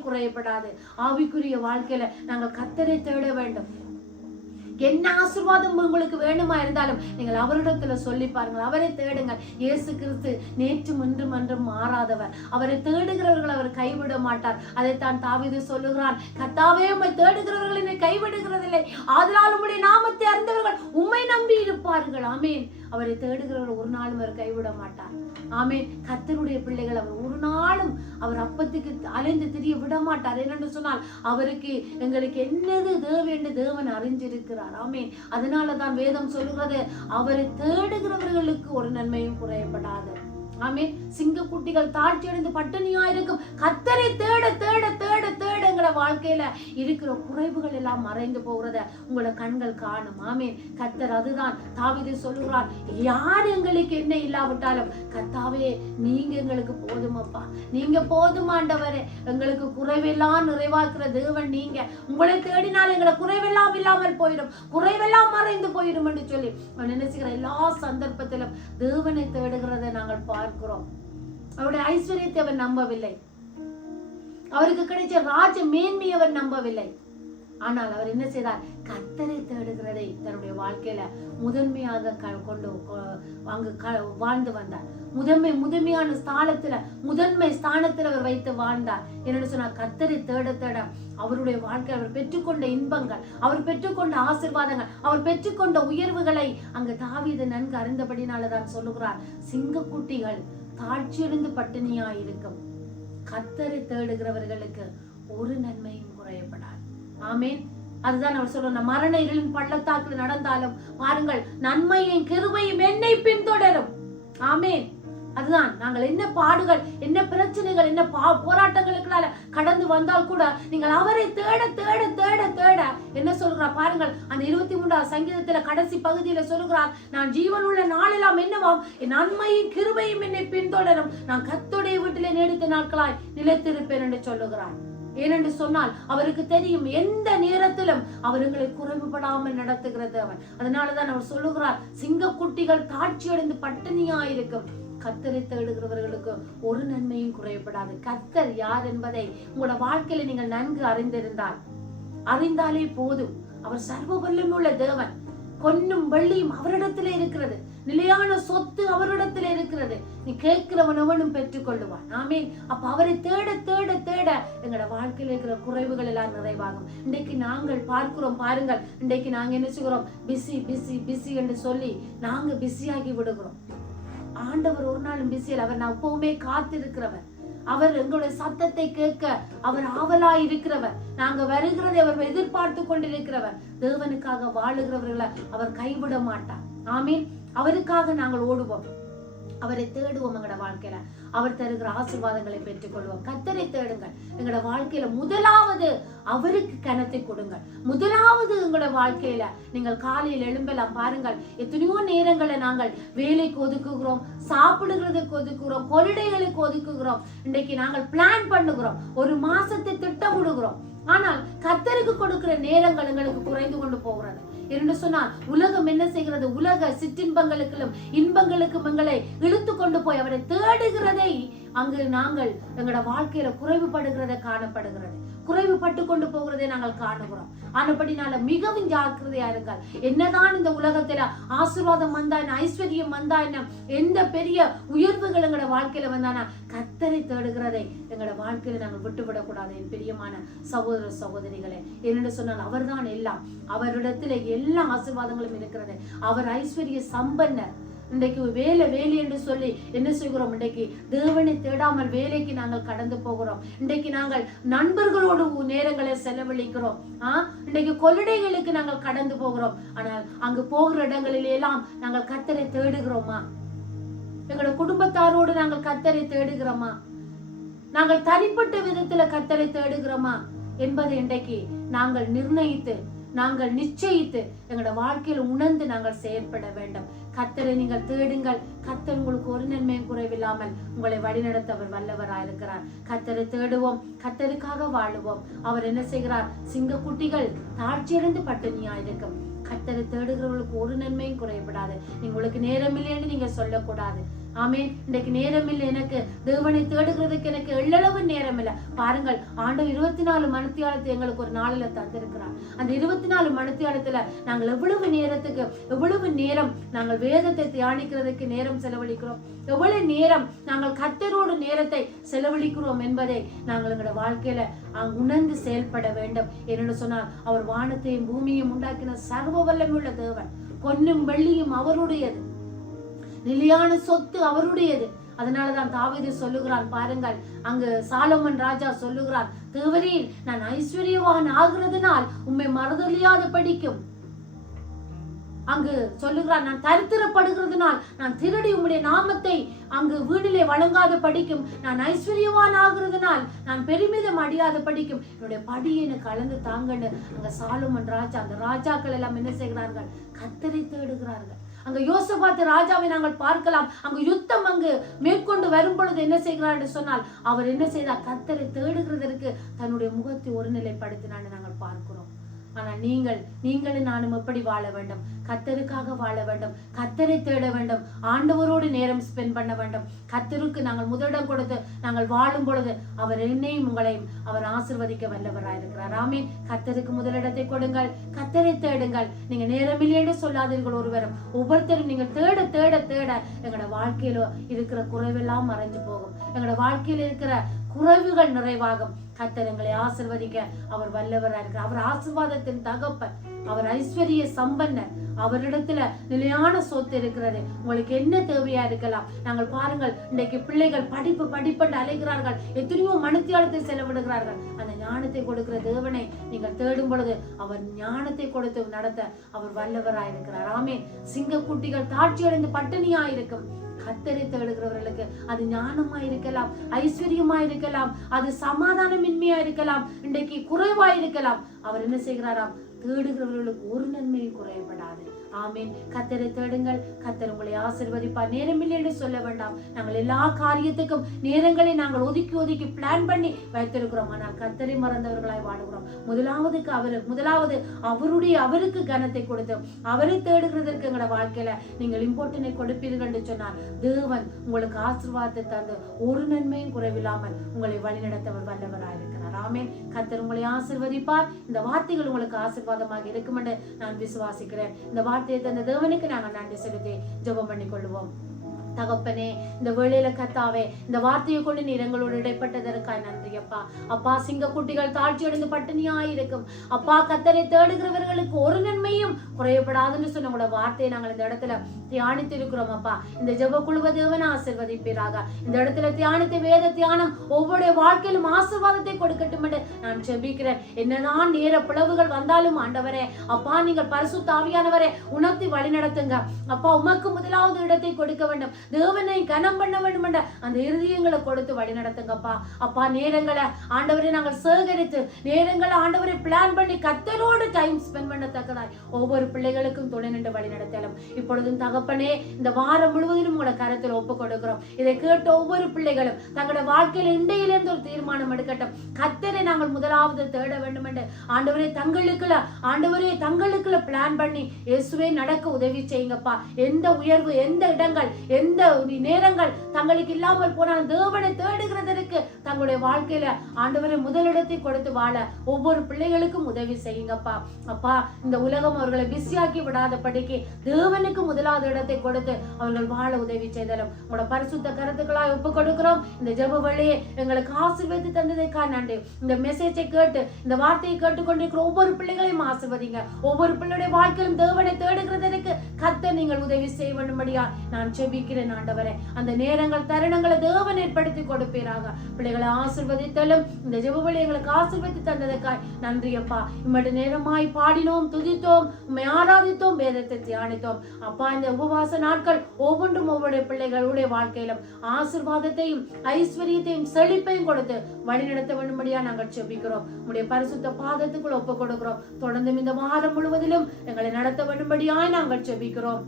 குறையப்படாது. ஆவிக்குரிய வாழ்க்கையில நாங்கள் கர்த்தரை தேட வேண்டும். என்ன ஆசீர்வாதம் உங்களுக்கு வேணுமா இருந்தாலும் நீங்கள் அவரிடத்துல சொல்லி பாருங்கள், அவரை தேடுங்கள். இயேசு கிறிஸ்து நேற்றும் இன்றும் என்றும் மாறாதவர். அவரை தேடுகிறவர்கள் அவர் கைவிட மாட்டார். அதைத்தான் தாவீது சொல்லுகிறான், கர்த்தாவே உம்மை தேடுகிறவர்கள் என்னை கைவிடுகிறதில்லை, ஆதலால் உம்முடைய நாமத்தை அறிந்தவர்கள் உம்மை நம்பி இருப்பார்கள். ஆமீன். அவரை தேடுகிறவர்கள் ஒரு நாளும் அவர் கைவிட மாட்டார். ஆமீன். கர்த்தருடைய பிள்ளைகள், அவர் ஒரு நாளும் அவர் அப்பத்துக்கு அலைந்து திரிய விட மாட்டார். என்னென்று சொன்னால், அவருக்கு எங்களுக்கு என்னது தேவை என்று தேவன் அறிஞ்சிருக்கிறார். ஆமீன். அதனாலதான் வேதம் சொல்லுகிறது, அவரை தேடுகிறவர்களுக்கு ஒரு நன்மையும் குறையப்படாது. ஆமென். சிங்கக்குட்டிகள் தாழ்ச்சி அடைந்து பட்டினியா இருக்கும். கர்த்தரை தேட தேட தேட தேட எங்களோட வாழ்க்கையில இருக்கிற குறைவுகள் எல்லாம் மறைந்து போகிறத உங்களோட கண்கள் காணும். ஆமென். கர்த்தர் அதுதான் தாவீது சொல்லுகிறார், யார் எங்களுக்கு என்ன இல்லாவிட்டாலும் கர்த்தாவே நீங்க எங்களுக்கு போதுமப்பா, நீங்க போதுமாண்டவரே, எங்களுக்கு குறைவெல்லாம் நிறைவாக்குற தேவன் நீங்க. உங்களை தேடினால் எங்களை குறைவெல்லாம் இல்லாமல் போயிடும், குறைவெல்லாம் மறைந்து போயிடும் என்று சொல்லி நினைச்சுக்கிற எல்லா சந்தர்ப்பத்திலும் தேவனை தேடுகிறத நாங்கள் பார்க்கிறோம். அவருடைய ஐஸ்வர்யத்தை அவர் நம்பவில்லை, அவருக்கு கிடைச்ச ராஜ மேன்மை அவர் நம்பவில்லை. ஆனால் அவர் என்ன செய்தார்? கர்த்தரை தேடுகிறதை தன்னுடைய வாழ்க்கையில முதன்மையாக கொண்டு அங்கு வாழ்ந்து வந்தார். முதன்மையான முதன்மை ஸ்தானத்துல அவர் வைத்து வாழ்ந்தார். என்னன்னு சொன்னா, கர்த்தரை தேட தேட அவருடைய வாழ்க்கை, அவர் பெற்றுக்கொண்ட இன்பங்கள், அவர் பெற்றுக்கொண்ட ஆசீர்வாதங்கள், அவர் பெற்றுக்கொண்ட உயர்வுகளை அங்கு தாவீது நன்கு அறிந்தபடினாலதான் சொல்லுகிறார், சிங்கக்குட்டிகள் தாழ்ச்சியடைந்து பட்டினியா இருக்கும், கர்த்தரை தேடுகிறவர்களுக்கு ஒரு நன்மையும் குறையப்படாது. ஆமேன். அதுதான் அவர் சொல்ற, மரண இருளின் பள்ளத்தாக்கில் நடந்தாலும் பாருங்கள், நன்மையும் கிருபையும் என்னை பின்தொடரும். ஆமேன். அதுதான் நாங்கள் என்ன பாடுகள், என்ன பிரச்சனைகள், என்ன போராட்டங்களுக்குனால கடந்து வந்தால் கூட நீங்கள் அவரை தேட தேட தேட தேட என்ன சொல்றார் பாருங்கள். அந்த 23ஆம் சங்கீதத்துல கடைசி பகுதியில சொல்லுகிறார், நான் ஜீவன் உள்ள நாளெல்லாம் என்னவாம், என் நன்மையும் கிருபையும் என்னை பின்தொடரும், நான் கர்த்தருடைய வீட்டிலே நீடித்த நாட்களாய் நிலைத்திருப்பேன் என்று சொல்லுகிறார். ஏனென்று சொன்னால் அவருக்கு தெரியும் எந்த நேரத்திலும் அவர் எங்களை குறைவுபடாமல் நடத்துகிறது அவன். அதனாலதான் அவர் சொல்லுகிறார், சிங்கக்குட்டிகள் தாட்சியடைந்து பட்டினியா இருக்கும், கர்த்தரை தேடுகிறவர்களுக்கு ஒரு நன்மையும் குறையப்படாது. கர்த்தர் யார் என்பதை உங்களோட வாழ்க்கையில நீங்கள் நன்கு அறிந்தாலே போதும். அவர் சர்வ வல்லமையுள்ள தேவன். பொன்னும் வெள்ளியும் அவரிடத்திலே இருக்கிறது, நிலையான சொத்து அவரிடத்திலே இருக்கிறது. நீ கேட்கிறவனவனும் பெற்றுக் கொள்ளுவான். ஆமீன். அப்ப அவரை தேட தேட தேட எங்களோட வாழ்க்கையில இருக்கிற குறைவுகள் எல்லாம் நிறைவாகும். இன்றைக்கு நாங்கள் பார்க்கிறோம் பாருங்கள், இன்றைக்கு நாங்க என்ன செய்கிறோம், பிஸி பிஸி பிஸி என்று சொல்லி நாங்க பிஸியாகி விடுகிறோம். ஆண்டவர் ஒரு நாளும் பிஸியில், அவர் நான் எப்பவுமே காத்திருக்கிறவர். அவர் எங்களுடைய சத்தத்தை கேட்க அவர் ஆவலாய் இருக்கிறவர். நாங்க வருகிறதை அவர் எதிர்பார்த்து கொண்டிருக்கிறவர். தேவனுக்காக வாழுகிறவர்களை அவர் கைவிட மாட்டார். ஆமீன். அவருக்காக நாங்கள் ஓடுவோம், அவரை தேடுவோம். எங்களோட வாழ்க்கையில அவர் தருகிற ஆசீர்வாதங்களை பெற்றுக் கொள்வோம். கர்த்தரை தேடுங்கள். எங்களோட வாழ்க்கையில முதலாவது அவருக்கு கனத்தை கொடுங்கள். முதலாவது எங்களோட வாழ்க்கையில நீங்கள் காலையில் எழும்பலாம் பாருங்கள், எத்தனையோ நேரங்களை நாங்கள் வேலைக்கு ஒதுக்குகிறோம், சாப்பிடுகிறதுக்கு ஒதுக்குகிறோம், கொள்ளைகளுக்கு ஒதுக்குகிறோம். இன்றைக்கு நாங்கள் பிளான் பண்ணுகிறோம், ஒரு மாசத்தை திட்டமிடுகிறோம். ஆனால் கர்த்தருக்கு கொடுக்கிற நேரங்கள் எங்களுக்கு குறைந்து கொண்டு போகிறது. என்று சொன்னால் உலகம் என்ன செய்கிறது, உலக சிற்றின்பங்களுக்கும் இன்பங்களுக்கும் எங்களை இழுத்து கொண்டு போய் அவரை தேடுகிறதை அங்கு நாங்கள் எங்களோட வாழ்க்கையில குறைவுபடுகிறத காணப்படுகிறது, குறைவுபட்டு கொண்டு போகிறதை நாங்கள் காணுகிறோம். ஆனபடினால மிகவும் ஜாக்கிரதையா இருங்கள். என்னதான் இந்த உலகத்துல ஆசீர்வாதம் வந்தா என்ன, ஐஸ்வர்யம் வந்தா என்ன, எந்த பெரிய உயர்வுகள் எங்களோட வாழ்க்கையில வந்தானா, கர்த்தரை தேடுகிறதை எங்களோட வாழ்க்கையில நாங்கள் விட்டுவிடக்கூடாது. என் பிரியமான சகோதர சகோதரிகளே, என்னென்று சொன்னால் அவர்தான் எல்லாம், அவரிடத்துல எல்லா ஆசீர்வாதங்களும் இருக்கிறது. அவர் ஐஸ்வர்ய சம்பன்னர். இன்றைக்கு வேலை என்று சொல்லி என்ன செய்கிறோம், இன்றைக்கு தேவனை தேடாமல் வேலைக்கு நாங்கள் கடந்து போகிறோம். இன்றைக்கு நாங்கள் நண்பர்களோடு நேரங்களை செலவழிக்கிறோம். இன்றைக்கு கொள்ளைகளுக்கு நாங்கள் கடந்து போகிறோம். ஆனால் அங்கு போகிற இடங்களில் எல்லாம் நாங்கள் கர்த்தரை தேடுகிறோமா? எங்களோட குடும்பத்தாரோடு நாங்கள் கர்த்தரை தேடுகிறோமா? நாங்கள் தனிப்பட்ட விதத்துல கர்த்தரை தேடுகிறோமா என்பதை இன்றைக்கு நாங்கள் நிர்ணயித்து, நாங்கள் நிச்சயித்து எங்களோட வாழ்க்கையில் உணர்ந்து நாங்கள் செயற்பட வேண்டும். கர்த்தரை நீங்கள் தேடுங்கள். கர்த்தர் உங்களுக்கு ஒரு நன்மையும் குறைவில்லாமல் உங்களை வழிநடத்த அவர் வல்லவராயிருக்கிறார். கர்த்தரை தேடுவோம், கர்த்தருக்காக வாழுவோம். அவர் என்ன செய்கிறார், சிங்கக்குட்டிகள் தாழ்ச்சியடைந்து பட்டினியா இருக்கும், கர்த்தரை தேடுகிறவர்களுக்கு ஒரு நன்மையும் குறையப்படாது. உங்களுக்கு நேரம் இல்லைன்னு நீங்க சொல்லக்கூடாது. ஆமேன். இன்றைக்கு நேரம் இல்லை, எனக்கு தேவனை தேடுகிறதுக்கு எனக்கு எள்ளளவு நேரம் இல்லை. பாருங்கள், ஆண்டவர் 24 மணித்தியாலத்தை எங்களுக்கு ஒரு நாளில தந்திருக்கிறார். அந்த 24 மணித்தியாலத்துல நாங்கள் எவ்வளவு நேரம் நாங்கள் வேதத்தை தியானிக்கிறதுக்கு நேரம் செலவழிக்கிறோம், எவ்வளவு நேரம் நாங்கள் கர்த்தரோடு நேரத்தை செலவழிக்கிறோம் என்பதை நாங்கள் எங்களோட வாழ்க்கையில உணர்ந்து செயல்பட வேண்டும். என்னென்னு சொன்னால், அவர் வானத்தையும் பூமியையும் உண்டாக்கின சர்வ வல்லமையுள்ள தேவன். பொன்னும் வெள்ளியும் அவருடையது, நிலையான சொத்து அவருடையது. அதனாலதான் தாவீது சொல்லுகிறான் பாருங்கள், அங்கு சாலமன் ராஜா சொல்லுகிறான், தேவரீர் நான் ஐஸ்வர்யவான் ஆகிறதுனால் உம்மை மறுதலியாத படிக்கும். அங்கு சொல்லுகிறார், நான் தரித்திரப்படுகிறதுனால் நான் திருடி உம்முடைய நாமத்தை அங்கு வீடிலே வழங்காத படிக்கும், நான் ஐஸ்வர்யவான் ஆகிறதுனால் நான் பெருமிதம் அடியாத படிக்கும், என்னுடைய படியை எனக்கு கலந்து தாங்கன்னு அங்க சாலமோன் ராஜா, அந்த ராஜாக்கள் எல்லாம் என்ன செய்கிறார்கள்? கர்த்தரை தேடுகிறார்கள். அங்க யோசபாத் ராஜாவை நாங்கள் பார்க்கலாம். அங்கு யுத்தம் அங்கு மேற்கொண்டு வரும் பொழுது என்ன செய்கிறார் என்று சொன்னால், அவர் என்ன செய்தார்? கர்த்தரை தேடுகிறதற்கு தன்னுடைய முகத்தை ஒருநிலைப்படுத்தினான்னு நாங்கள் பார்க்கிறோம். ஆனால் நீங்களும் நானும் எப்படி வாழ வேண்டும்? கர்த்தருக்காக வாழ வேண்டும், கர்த்தரை தேட வேண்டும், ஆண்டவரோடு நேரம் ஸ்பெண்ட் பண்ண வேண்டும். கர்த்தருக்கு நாங்கள் முதலிடம் கொடுத்து நாங்கள் வாழும் பொழுது அவர் என்னையும் உங்களையும் அவர் ஆசீர்வதிக்க வல்லவராயிருக்கிறார். ஆமென். கர்த்தருக்கு முதலிடத்தை கொடுங்கள், கர்த்தரை தேடுங்கள். நீங்க நேரமில்லையே சொல்லாதீர்கள் ஒருவரும். ஒவ்வொருத்தரும் நீங்கள் தேட தேட தேட எங்களோட வாழ்க்கையில இருக்கிற குறைவெல்லாம் மறைஞ்சு போகும். எங்களோட வாழ்க்கையில இருக்கிற குறைவுகள் நிறைவாகும். கர்த்தர் எங்களை ஆசீர்வதிக்க அவர் வல்லவராக இருக்கிறார். அவர் ஆசீர்வாதத்தின் தகப்பன், அவர் ஐஸ்வர்ய சம்பன்னர். அவரிடத்துல நிலையான சொத்து இருக்கிறது. உங்களுக்கு என்ன தேவையா இருக்கலாம்? நாங்கள் பாருங்கள், இன்றைக்கு பிள்ளைகள் படிப்பு படிப்பண்டு அலைகிறார்கள், எத்தனையோ மணித்தியாலத்தை செலவிடுகிறார்கள். அந்த ஞானத்தை கொடுக்கிற தேவனை நீங்கள் தேடும் பொழுது அவர் ஞானத்தை கொடுத்து நடத்த அவர் வல்லவராயிருக்கிறார். ஆமென். சிங்கக்குட்டிகள் தாட்சி அடைந்து பட்டினியா இருக்கும். கர்த்தரை தேடுகிறவர்களுக்கு அது ஞானமா இருக்கலாம், ஐஸ்வர்யமா இருக்கலாம், அது சமாதானமின்மையா இருக்கலாம், இன்றைக்கு குறைவா இருக்கலாம். அவர் என்ன செய்கிறாராம்? தேடுகிறவர்களுக்கு ஒரு நன்மையும் குறையப்படாது. ஆமீன். கர்த்தரை தேடுங்கள், கர்த்தர் உங்களை ஆசீர்வதிப்பார். நேரமில்லை என்று சொல்ல வேண்டாம். நாங்கள் எல்லா காரியத்துக்கும் நேரங்களை நாங்கள் ஒதுக்கி ஒதுக்கி பிளான் பண்ணி வைத்திருக்கிறோம். ஆனால் கர்த்தரை மறந்தவர்களாய் வாழுகிறோம். முதலாவது அவருக்கு கனத்தை கொடுத்தோம். அவரை தேடுகிறதற்கு எங்களோட வாழ்க்கையில நீங்கள் இம்பார்ட்டன்டை கொடுப்பீர்கள் என்று சொன்னார் தேவன் உங்களுக்கு ஆசீர்வாதத்தை தந்து ஒரு நன்மையும் குறைவில்லாமல் உங்களை வழிநடத்தவர் வல்லவராயிருக்கிறார். ஆமென். கர்த்தர் உங்களை ஆசீர்வதிப்பார். இந்த வார்த்தைகள் உங்களுக்கு ஆசீர்வாதமாக இருக்கும் என்று நான் விசுவாசிக்கிறேன். இந்த வார்த்தையை தந்த தேவனுக்கு நாங்கள் நன்றி செலுத்தி ஜெபம் பண்ணிக் கொள்வோம். தகப்பனே, இந்த வேளையில கர்த்தாவே, இந்த வார்த்தையை கொண்டு நீர் எங்களோடு இடைப்பட்டதற்காய் நன்றி அப்பா. அப்பா, சிங்கக்குட்டிகள் தாழ்ச்சி அடைந்து பட்டினியாயிருக்கும் அப்பா. கர்த்தரை தேடுகிறவர்களுக்கு ஒரு நன்மையும் குறையப்படாதுன்னு சொன்ன உங்களோட வார்த்தையை நாங்கள் இந்த இடத்துல தியானித்து இருக்கிறோம் அப்பா. இந்த ஜெப குழுவ தேவன் ஆசீர்வதிப்பீராக. இந்த இடத்துல தியானித்த வேத தியானம் ஒவ்வொரு வாழ்க்கையிலும் ஆசீர்வாதத்தை கொடுக்கட்டும் என்று நான் ஜெபிக்கிறேன். என்னதான் நேர பிளவுகள் வந்தாலும் ஆண்டவரே அப்பா, நீங்கள் பரிசுத்த ஆவியானவரே உணர்த்தி வழி நடத்துங்க அப்பா. உமக்கு முதலாவது இடத்தை கொடுக்க வேண்டும், தேவனை கனம் பண்ண வேண்டும் என்ற அந்த இருதயங்களை கொடுத்து வழி நடத்துங்கப்பா. அப்பா, நேரங்களை ஆண்டவரை நாங்கள் சேகரித்து நேரங்களை ஆண்டவரை பிளான் பண்ணி கர்த்தரோடு டைம் ஸ்பெண்ட் பண்ணத்தக்கதாய் ஒவ்வொரு பிள்ளைகளுக்கும் துணை நின்று வழி நடத்தலும். இப்பொழுதும் தகப்பனே, இந்த வாரம் முழுவதிலும் உங்களோட கருத்தில் ஒப்புக் கொடுக்கிறோம். இதை கேட்ட ஒவ்வொரு பிள்ளைகளும் தங்களோட வாழ்க்கையில இண்டையிலிருந்து ஒரு தீர்மானம் எடுக்கட்டும். கர்த்தரை நாங்கள் முதலாவது தேட வேண்டும் என்று ஆண்டவரே தங்களுக்குள்ள பிளான் பண்ணி இயேசுவே நடக்க உதவி செய்யுங்கப்பா. எந்த உயர்வு, எந்த இடங்கள், எந்த நேரங்கள் தங்களுக்கு இல்லாமல் போனாலும் தேவனை தேடுகிறதற்கு தங்களுடைய வாழ்க்கையில ஆண்டவரை முதலிடத்தை கொடுத்து வாழ ஒவ்வொரு பிள்ளைகளுக்கும் உதவி செய்யுங்கப்பா. அப்பா, இந்த உலகம் அவர்களை பிஸியாக்கி விடாதபடிக்கு தேவனுக்கு முதலாவது இடத்தை கொடுத்து அவர்கள் வாழ உதவி செய்தலும் உங்களோட பரிசுத்த கருத்துக்களாய் ஒப்புக் கொடுக்கிறோம். இந்த ஜெப வழியை எங்களுக்கு ஆசீர்வதித்து தந்ததைக்கா நன்றி. இந்த மெசேஜை கேட்டு இந்த வார்த்தையை கேட்டுக்கொண்டிருக்கிற ஒவ்வொரு பிள்ளைகளையும் ஆசீர்வதிங்க. ஒவ்வொரு பிள்ளையுடைய வாழ்க்கையிலும் தேவனை தேடுகிறதற்கு கர்த்தர் நீங்கள் உதவி செய்ய வேண்டும்படியா நான் ஜெபிக்கிறேன் ஆண்டவரே. அந்த நேரங்கள் தருணங்களை தேவன் ஏற்படுத்தி கொடுப்பீராக. பிள்ளைகளை ஆசீர்வதித்தலும் இந்த ஜெபவழி எங்களுக்கு ஆசீர்வதித்து தந்ததற்காய் நன்றி அப்பா. இம்மட்டு நேரமாய் பாடினோம், துதித்தோம், உம்மை ஆராதித்தோம், வேதத்தை தியானித்தோம் அப்பா. இந்த உபவாச நாட்கள் ஒவ்வொன்றும் ஒவ்வொரு பிள்ளைகளுடைய வாழ்க்கையிலும் ஆசீர்வாதத்தையும் ஐஸ்வர்யத்தையும் செழிப்பையும் கொடுத்து வழி நடத்த வேண்டும்படியா நாங்கள் ஜெபிக்கிறோம். உம்முடைய பரிசுத்த பாதத்துக்குள் ஒப்புக் கொடுக்கிறோம். தொடர்ந்து இந்த வாரம் முழுவதிலும் எங்களை நடத்த வேண்டும்படியாய் நாங்கள் ஜெபிக்கிறோம்.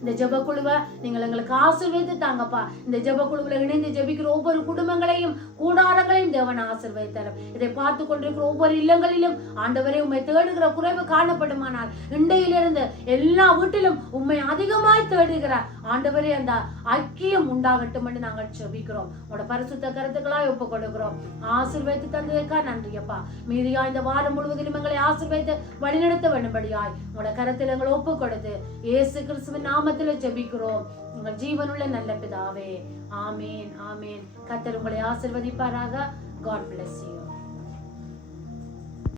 இந்த ஜெப குழுவை நீங்கள் எங்களுக்கு ஆசீர்வதித்து தாங்கப்பா. இந்த ஜெப குழுவில் இணைந்து ஜெபிக்கிற ஒவ்வொரு குடும்பங்களையும் கூடாரங்களையும் தேவன் ஆசீர்வதித்தார். இதை பார்த்து கொண்டிருக்கிற ஒவ்வொரு இல்லங்களிலும் ஆண்டவரே உம்மை தேடுகிற குறைவு காணப்படுமானால் இண்டையிலிருந்து எல்லா வீட்டிலும் உம்மை அதிகமாய் தேடுகிறார் ஆண்டவரே அந்த ஐக்கியம் உண்டாகட்டும் என்று நாங்கள் ஜெபிக்கிறோம். உங்களோட பரிசுத்த கருத்துக்களாய் ஒப்புக் கொடுக்கிறோம். ஆசீர்வதித்து தந்ததற்காக நன்றியப்பா. மீதியா இந்த வாரம் முழுவதிலும் எங்களை ஆசீர்வதித்து வழிநடத்த வேண்டும்படியாய் உங்களோட கருத்தில் எங்களை ஒப்புக் கொடுத்து இயேசு கிறிஸ்துவின் நாமத்திலே ஜெபிக்கிறோம் உங்கள் ஜீவனுள்ள நல்ல பிதாவே. ஆமேன், ஆமேன். கர்த்தர் உங்களை ஆசீர்வதிப்பாராக. God bless you.